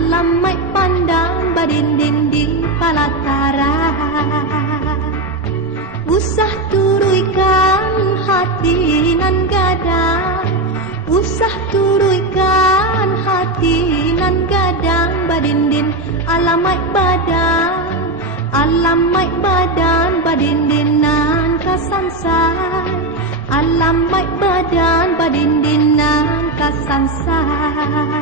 alam mai pandang badindin di palatara. Usah turuikan hati nan gadang, usah turuikan hati nan gadang badindin alam mai badan badindin nan kasansai, alam mai badan badindin nan kasansai.